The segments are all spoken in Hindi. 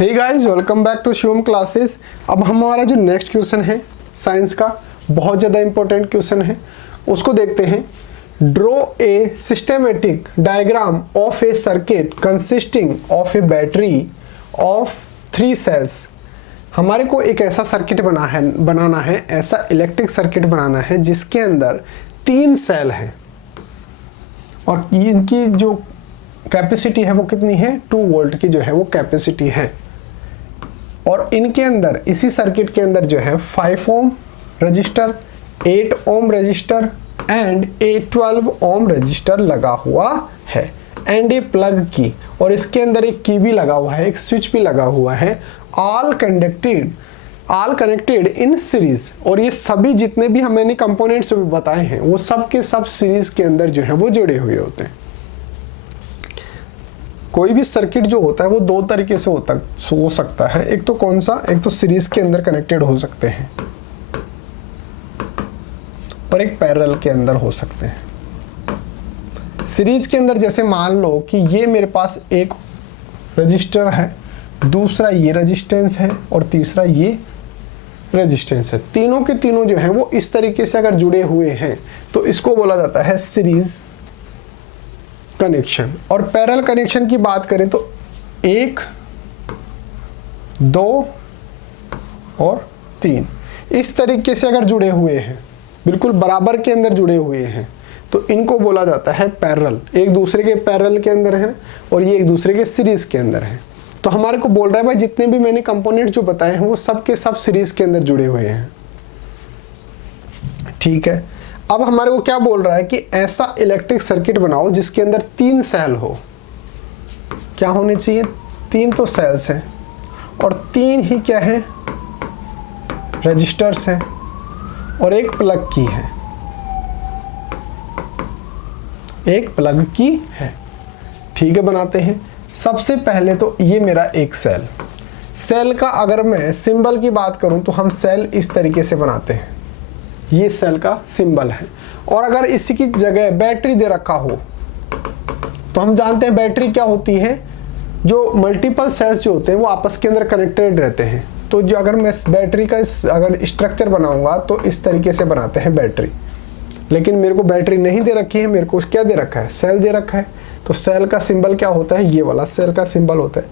Hey guys, welcome back to Shivam classes. अब हमारा जो नेक्स्ट क्वेश्चन है साइंस का, बहुत ज़्यादा इंपॉर्टेंट क्वेश्चन है, उसको देखते हैं। Draw a systematic diagram of a circuit consisting of a battery of 3 cells. हमारे को एक ऐसा सर्किट बनाना है, ऐसा इलेक्ट्रिक सर्किट बनाना है जिसके अंदर 3 सेल हैं और इनकी जो कैपेसिटी है वो कितनी है, 2 वोल्ट की जो है वो कैपेसिटी है। और इनके अंदर, इसी सर्किट के अंदर जो है 5 ohm register, 8 ohm register and a 12 ohm register लगा हुआ है एंड ए प्लग की, और इसके अंदर एक की भी लगा हुआ है, एक स्विच भी लगा हुआ है। ऑल कनेक्टेड इन सीरीज, और ये सभी जितने भी मैंने कंपोनेंट्स बताए हैं वो सब के सब सीरीज के अंदर जो है वो जुड़े हुए होते हैं। कोई भी सर्किट जो होता है वो 2 तरीके से हो सकता है। एक तो कौन सा, एक तो सीरीज के अंदर कनेक्टेड हो सकते हैं और एक पैरेलल के अंदर हो सकते हैं। सीरीज के अंदर जैसे मान लो कि ये मेरे पास एक रजिस्टर है, दूसरा ये रेजिस्टेंस है और तीसरा ये रेजिस्टेंस है। तीनों के तीनों जो हैं वो इस तरीके से अगर जुड़े हुए हैं तो इसको बोला जाता है सीरीज कनेक्शन। और पैरेलल कनेक्शन की बात करें तो 1, 2 और 3 इस तरीके से अगर जुड़े हुए हैं, बिल्कुल बराबर के अंदर जुड़े हुए हैं, तो इनको बोला जाता है पैरेलल। एक दूसरे के पैरेलल के अंदर है और ये एक दूसरे के सीरीज के अंदर है। तो हमारे को बोल रहा है भाई जितने भी मैंने कंपोनेंट जो बताए हैं वो सब के सब सीरीज के अंदर जुड़े हुए हैं। ठीक है, अब हमारे को क्या बोल रहा है कि ऐसा इलेक्ट्रिक सर्किट बनाओ जिसके अंदर 3 सेल हो। क्या होने चाहिए, 3 तो सेल्स हैं और 3 ही क्या है, रजिस्टर्स हैं और एक प्लग की है, एक प्लग की है। ठीक है, बनाते हैं। सबसे पहले तो ये मेरा एक सेल का अगर मैं सिंबल की बात करूं तो हम सेल इस तरीके से बनाते हैं, ये सेल का सिंबल है। और अगर इसी की जगह बैटरी दे रखा हो तो हम जानते हैं बैटरी क्या होती है, जो मल्टीपल सेल्स जो होते हैं वो आपस के अंदर कनेक्टेड रहते हैं। तो जो अगर मैं बैटरी का अगर स्ट्रक्चर बनाऊंगा तो इस तरीके से बनाते हैं बैटरी। लेकिन मेरे को बैटरी नहीं दे रखी है, मेरे को क्या दे रखा है, सेल दे रखा है। तो सेल का सिंबल क्या होता है, ये वाला सेल का सिंबल होता है।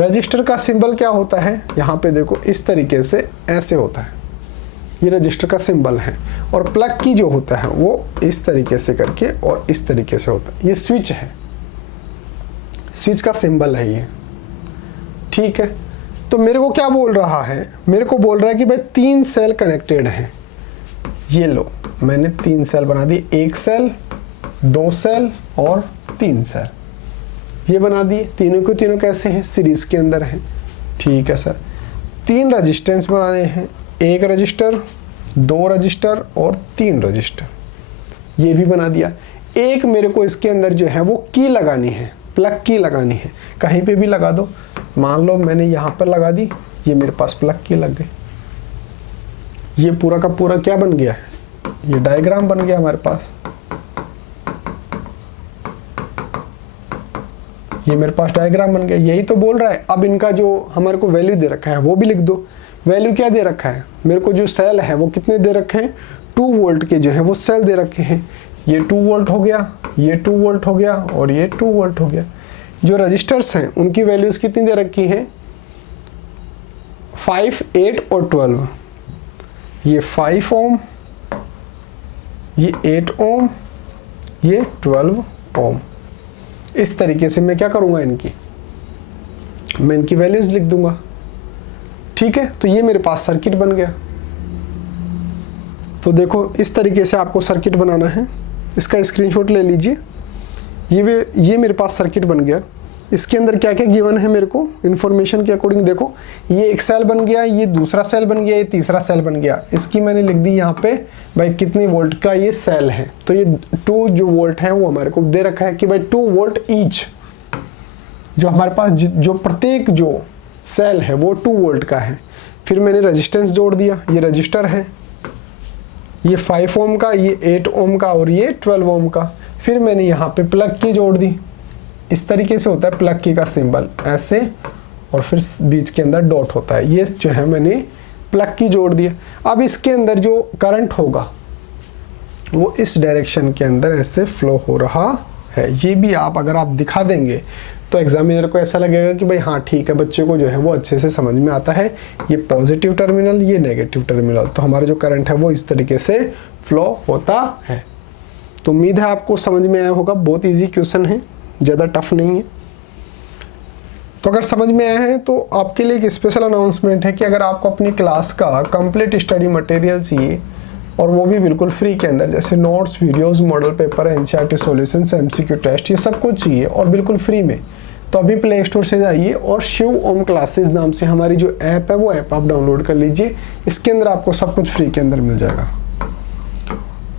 रजिस्टर का सिंबल क्या होता है, यहाँ पे देखो इस तरीके से ऐसे होता है, ये रजिस्टर का सिंबल है। और प्लग की जो होता है वो इस तरीके से करके और इस तरीके से होता है। ये स्विच है, स्विच का सिंबल है ये। ठीक है, तो मेरे को क्या बोल रहा है, मेरे को बोल रहा है कि भाई 3 सेल कनेक्टेड हैं। ये लो, मैंने 3 सेल बना दिए, 1 सेल, 2 सेल और 3 सेल, ये बना दिए। तीनों के तीनों कैसे हैं, सीरीज के अंदर हैं। ठीक है सर, 3 रजिस्टेंस बनाने हैं, 1 रजिस्टर, 2 रजिस्टर और 3 रजिस्टर, ये भी बना दिया। एक मेरे को इसके अंदर जो है वो की लगानी है, प्लग की लगानी है। कहीं पे भी लगा दो, मान लो मैंने यहाँ पर लगा दी, ये मेरे पास प्लग की लग गई। ये पूरा का पूरा क्या बन गया, ये डायग्राम बन गया हमारे पास। ये मेरे पास डायग्राम बन गया, यही तो बोल रहा है। अब इनका जो हमारे को वैल्यू दे रखा है वो भी लिख दो। वैल्यू क्या दे रखा है, मेरे को जो सेल है वो कितने दे रखे हैं, 2 वोल्ट के जो है वो सेल दे रखे हैं। ये 2 वोल्ट हो गया, ये 2 वोल्ट हो गया और ये 2 वोल्ट हो गया। जो रजिस्टर्स हैं उनकी वैल्यूज कितनी दे रखी हैं, 5, 8 और 12। ये 5 ओम, ये 8 ओम, ये 12 ओम। इस तरीके से मैं क्या करूंगा, मैं इनकी वैल्यूज लिख दूंगा। ठीक है, तो ये मेरे पास सर्किट बन गया। तो देखो इस तरीके से आपको सर्किट बनाना है, इसका स्क्रीनशॉट ले लीजिए। ये मेरे पास सर्किट बन गया। इसके अंदर क्या क्या गिवन है मेरे को इन्फॉर्मेशन के अकॉर्डिंग, देखो ये एक सेल बन गया, ये दूसरा सेल बन गया, ये तीसरा सेल बन गया। इसकी मैंने लिख दी यहाँ पे भाई कितने वोल्ट का ये सेल है, तो ये 2 जो वोल्ट है वो हमारे को दे रखा है कि भाई 2 वोल्ट ईच। जो हमारे पास जो प्रत्येक जो सेल है वो 2 वोल्ट का है। फिर मैंने रेजिस्टेंस जोड़ दिया, ये रजिस्टर है, ये 5 ओम का, ये 8 ओम का और ये 12 ओम का। फिर मैंने यहाँ पे प्लग की जोड़ दी, इस तरीके से होता है प्लग की का सिंबल, ऐसे और फिर बीच के अंदर डॉट होता है। ये जो है मैंने प्लग की जोड़ दिया। अब इसके अंदर जो करंट होगा वो इस डायरेक्शन के अंदर ऐसे फ्लो हो रहा है। ये भी आप अगर आप दिखा देंगे तो एग्जामिनर को ऐसा लगेगा कि भाई हाँ ठीक है, बच्चे को जो है वो अच्छे से समझ में आता है। ये पॉजिटिव टर्मिनल, ये नेगेटिव टर्मिनल, तो हमारा जो करंट है वो इस तरीके से फ्लो होता है। तो उम्मीद है आपको समझ में आया होगा। बहुत इजी क्वेश्चन है, ज़्यादा टफ नहीं है। तो अगर समझ में आया है तो आपके लिए एक स्पेशल अनाउंसमेंट है कि अगर आपको अपनी क्लास का कंप्लीट स्टडी मटेरियल चाहिए और वो भी बिल्कुल फ्री के अंदर, जैसे notes, videos, model paper, NCERT solutions, MCQ test, ये सब कुछ चाहिए और बिल्कुल फ्री में, तो अभी प्ले स्टोर से जाइए और शिव ओम क्लासेस नाम से हमारी जो ऐप है वो ऐप आप डाउनलोड कर लीजिए। इसके अंदर आपको सब कुछ फ्री के अंदर मिल जाएगा।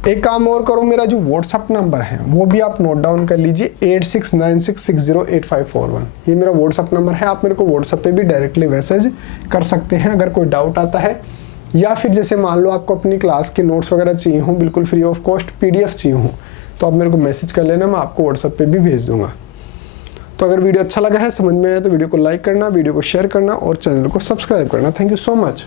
एक काम और करो, मेरा जो व्हाट्सअप नंबर है वो भी आप नोट डाउन कर लीजिए, 8696608541। ये मेरा व्हाट्सअप नंबर है। आप मेरे को व्हाट्सअप पे भी डायरेक्टली मैसेज कर सकते हैं अगर कोई डाउट आता है, या फिर जैसे मान लो आपको अपनी क्लास के नोट्स वगैरह चाहिए हों बिल्कुल फ्री ऑफ कॉस्ट, PDF चाहिए हों, तो आप मेरे को मैसेज कर लेना, मैं आपको व्हाट्सअप पे भी भेज दूंगा। तो अगर वीडियो अच्छा लगा है, समझ में आया, तो वीडियो को लाइक करना, वीडियो को शेयर करना और चैनल को सब्सक्राइब करना। Thank you so much.